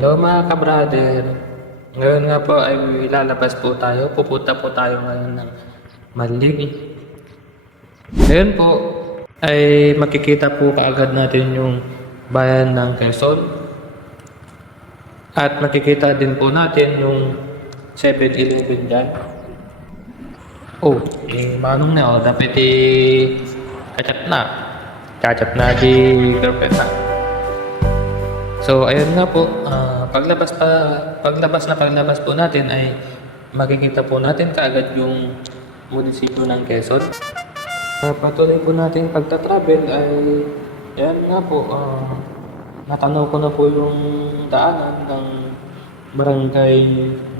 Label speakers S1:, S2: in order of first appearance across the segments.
S1: Hello mga ka-brother. Ngayon nga po ay lalabas po tayo. Pupunta po tayo ngayon ng Malig. Ngayon po ay makikita po kaagad natin yung bayan ng Quezon. At makikita din po natin yung 7-Eleven dyan. Oh, eh, manong na oh, dapat eh, kachat na. Kachat na di girlfriend na. So, ayun nga po, ah, paglabas pa, paglabas na paglabas po natin ay makikita po natin kaagad yung munisipyo ng Quezon. Uh, patuloy po natin pagta-travel ay, ayan nga po, ah, natanaw ko na po yung daanan ng barangay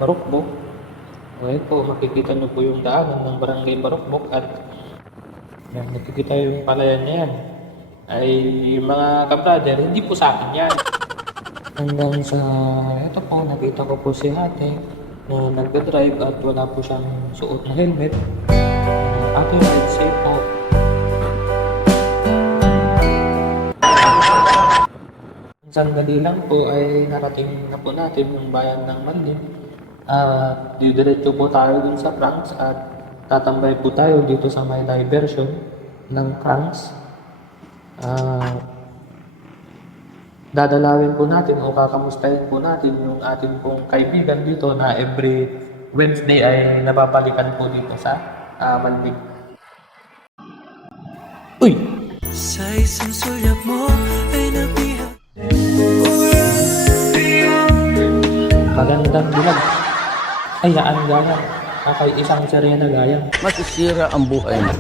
S1: Barukbok. Ngayon po, makikita niyo po yung daanan ng barangay Barukbok at yan, nakikita yung palayan na yan. Ay, mga kabrader, hindi po sa akin yan. Hanggang sa, ito po, nakita ko po si ate na nagda-drive at wala po siyang suot na helmet. Uh, ate, safe po. Sandali lang po ay narating na po natin yung bayan ng Manlin. At didiretso po tayo dun sa Franks at tatambay po tayo dito sa may diversion ng Franks. Ah, dadalawin po natin o kakamustahin po natin yung ating pong kaibigan dito na every Wednesday ay nababalikan po dito sa uh, Manlig. Uy!
S2: Sa isang sulyap mo ay nabihag
S1: Magandang dilag. Ay, yaan gayang. Kakay isang serya na gayang.
S3: masisira ang buhay mo.